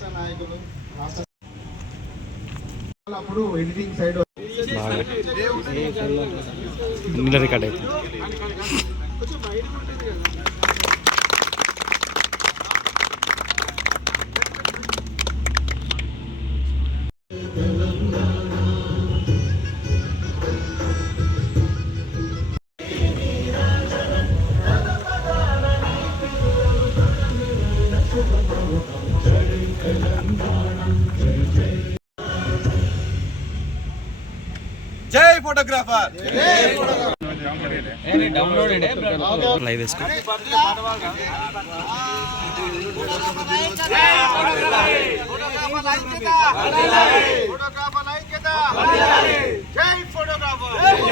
రాష్ట్ర నాయకులు రాష్ట్ర అప్పుడు ఎడిటింగ్ సైడ్ రికార్డ్ అయితే జై ఫోటోగ్రాఫర్ లైవ్ వేసుకో జై ఫోటోగ్రాఫర్